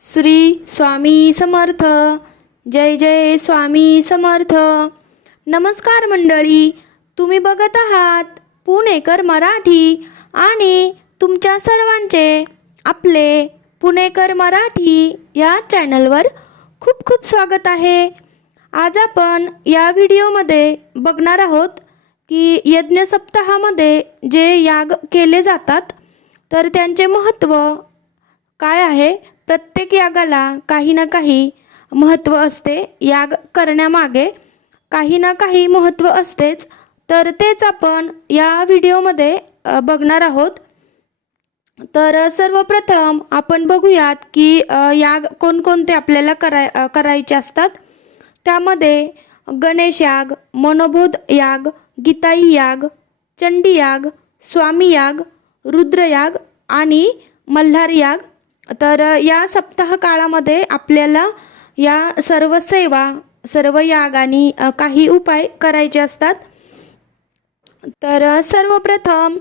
श्री स्वामी समर्थ. जय जय स्वामी समर्थ. नमस्कार मंडळी तुम्ही बघत आहात पुणेकर मराठी आणि तुमच्या सर्वांचे आपले पुणेकर मराठी या चॅनलवर खूप खूप स्वागत आहे. आज आपण या व्हिडिओमध्ये बघणार आहोत की यज्ञ सप्ताहामध्ये जे याग केले जातात तर त्यांचे महत्त्व काय आहे? प्रत्येक यागाला काही ना काही महत्त्व असते. याग करण्यामागे काही ना काही महत्त्व असतेच. तर तेच आपण या व्हिडिओमध्ये बघणार आहोत. तर सर्वप्रथम आपण बघूयात की याग कोणकोणते आपल्याला कराय करायचे असतात. त्यामध्ये गणेश याग मनोबोध याग गीताई याग चंडी याग स्वामी याग रुद्रयाग आणि मल्हार याग तर या सप्ताह काळामध्ये आपल्याला या सर्व सेवा सर्व याग आणि काही उपाय करायचे असतात. तर सर्वप्रथम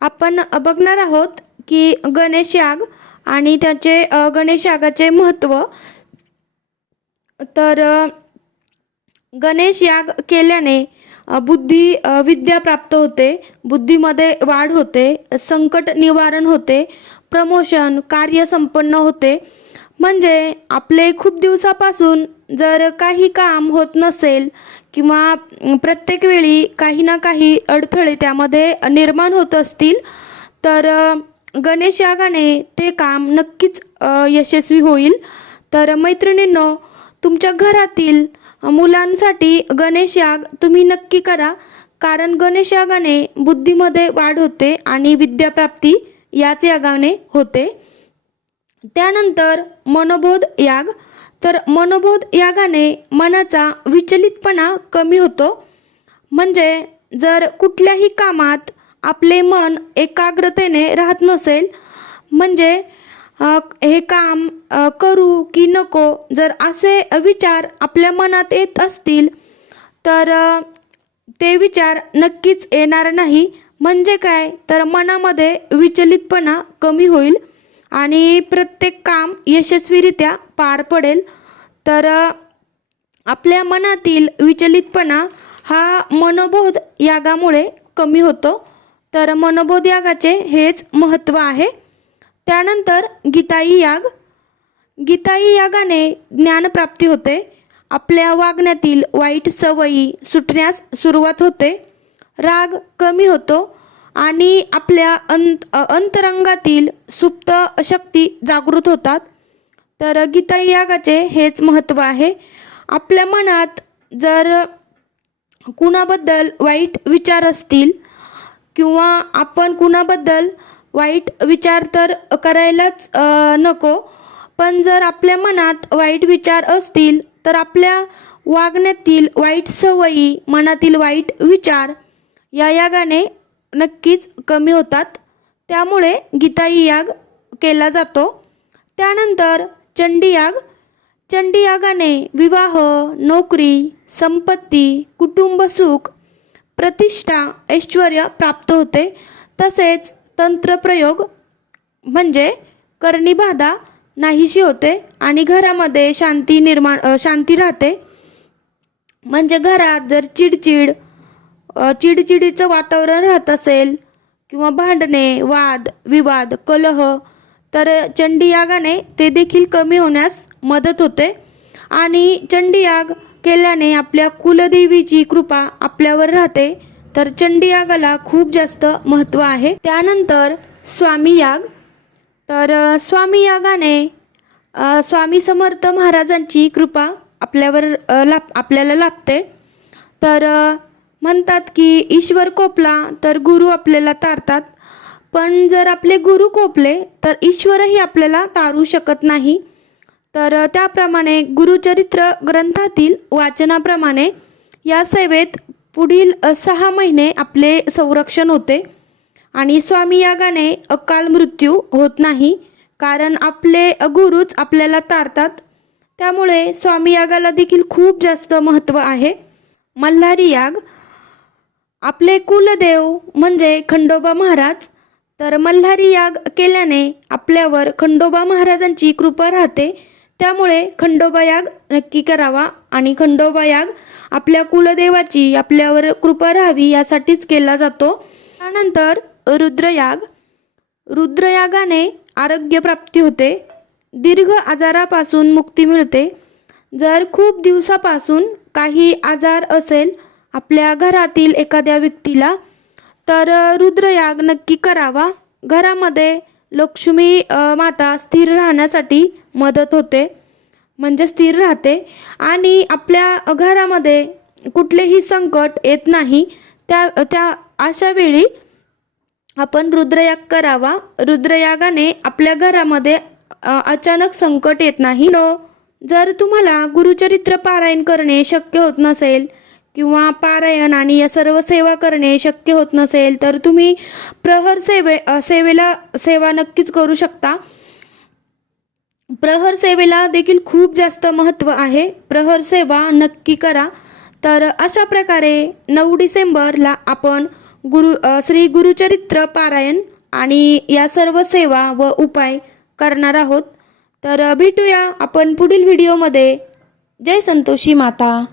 आपण बघणार आहोत की गणेश याग आणि त्याचे गणेश यागाचे महत्त्व. तर गणेश याग केल्याने बुद्धी विद्या प्राप्त होते. बुद्धीमध्ये वाढ होते. संकट निवारण होते. प्रमोशन कार्य संपन्न होते. म्हणजे आपले खूप दिवसापासून जर काही काम होत नसेल किंवा प्रत्येक वेळी काही ना काही अडथळे त्यामध्ये निर्माण होत असतील तर गणेश यागाने ते काम नक्कीच यशस्वी होईल. तर मैत्रिणींनो तुमच्या घरातील मुलांसाठी गणेश याग तुम्ही नक्की करा. कारण गणेश यागाने बुद्धीमध्ये वाढ होते आणि विद्याप्राप्ती याच यागाने होते. त्यानंतर मनोबोध याग. तर मनोबोध यागाने मनाचा विचलितपणा कमी होतो. म्हणजे जर कुठल्याही कामात आपले मन एकाग्रतेने राहत नसेल म्हणजे हे काम करू की नको जर असे विचार आपल्या मनात येत असतील तर ते विचार नक्कीच येणार नाही. म्हणजे काय? तर मनामध्ये विचलितपणा कमी होईल आणि प्रत्येक काम यशस्वीरित्या पार पडेल. तर आपल्या मनातील विचलितपणा हा मनोबोध यागामुळे कमी होतो. तर मनोबोध यागाचे हेच महत्त्व आहे. त्यानंतर गीताई याग. गीताई यागाने ज्ञानप्राप्ती होते. आपल्या वागण्यातील वाईट सवयी सुटण्यास सुरुवात होते. राग कमी होतो आणि आपल्या अंत अंतरंगातील सुप्त शक्ती जागृत होतात. तर गीताई यागाचे हेच महत्त्व आहे. आपल्या मनात जर कुणाबद्दल वाईट विचार असतील किंवा आपण कुणाबद्दल वाईट विचार तर करायलाच नको. पण जर आपल्या मनात वाईट विचार असतील तर आपल्या वागण्यातील वाईट सवयी मनातील वाईट विचार या यागाने नक्कीच कमी होतात. त्यामुळे गीताई याग केला जातो. त्यानंतर चंडी याग. चंडी यागाने विवाह नोकरी संपत्ती कुटुंब सुख प्रतिष्ठा ऐश्वर प्राप्त होते. तसेच तंत्रप्रयोग म्हणजे करणी बाधा नाहीशी होते आणि घरामध्ये शांती निर्माण शांती राहते. म्हणजे घरात जर चिडचिड चिडचिडीचं वातावरण राहत असेल किंवा भांडणे वाद विवाद कलह तर चंडीयागाने ते देखील कमी होण्यास मदत होते. आणि चंडीयाग केल्याने आपल्या कुलदेवीची कृपा आपल्यावर राहते. तर चंडी यागाला खूप जास्त महत्त्व आहे. त्यानंतर स्वामी याग. तर स्वामी यागाने स्वामी समर्थ महाराजांची कृपा आपल्यावर लाप लाभ आपल्याला लाभते. तर म्हणतात की ईश्वर कोपला तर गुरु आपल्याला तारतात. पण जर आपले गुरु कोपले तर ईश्वरही आपल्याला तारू शकत नाही. तर त्याप्रमाणे गुरुचरित्र ग्रंथातील वाचनाप्रमाणे या सेवेत पुढील सहा महिने आपले संरक्षण होते. आणि स्वामी यागाने अकाल मृत्यू होत नाही कारण आपले गुरुच आपल्याला तारतात. त्यामुळे स्वामी यागाला देखील खूप जास्त महत्त्व आहे. मल्हारी याग आपले कुलदेव म्हणजे खंडोबा महाराज. तर मल्हारी याग केल्याने आपल्यावर खंडोबा महाराजांची कृपा राहते. त्यामुळे खंडोबा याग नक्की करावा आणि खंडोबा याग आपल्या कुलदेवाची आपल्यावर कृपा राहावी यासाठीच केला जातो. त्यानंतर रुद्रयाग. रुद्रयागाने आरोग्य प्राप्ती होते. दीर्घ आजारापासून मुक्ती मिळते. जर खूप दिवसापासून काही आजार असेल आपल्या घरातील एखाद्या व्यक्तीला तर रुद्रयाग नक्की करावा. घरामध्ये लक्ष्मी माता स्थिर राहण्यासाठी मदत होते म्हणजे स्थिर राहते आणि आपल्या घरामध्ये कुठलेही संकट येत नाही. त्या त्या अशा वेळी आपण रुद्रयाग करावा. रुद्रयागाने आपल्या घरामध्ये अचानक संकट येत नाही. नो जर तुम्हाला गुरुचरित्र पारायण करणे शक्य होत नसेल किंवा पारायण आणि या सर्व सेवा करणे शक्य होत नसेल तर तुम्ही प्रहर सेवे सेवेला सेवा नक्कीच करू शकता. प्रहर सेवेला देखील खूप जास्त महत्त्व आहे. प्रहर सेवा नक्की करा. तर अशा प्रकारे नऊ डिसेंबरला आपण गुरु श्री गुरुचरित्र पारायण आणि या सर्व सेवा व उपाय करणार आहोत. तर भेटूया आपण पुढील व्हिडिओमध्ये. जय संतोषी माता.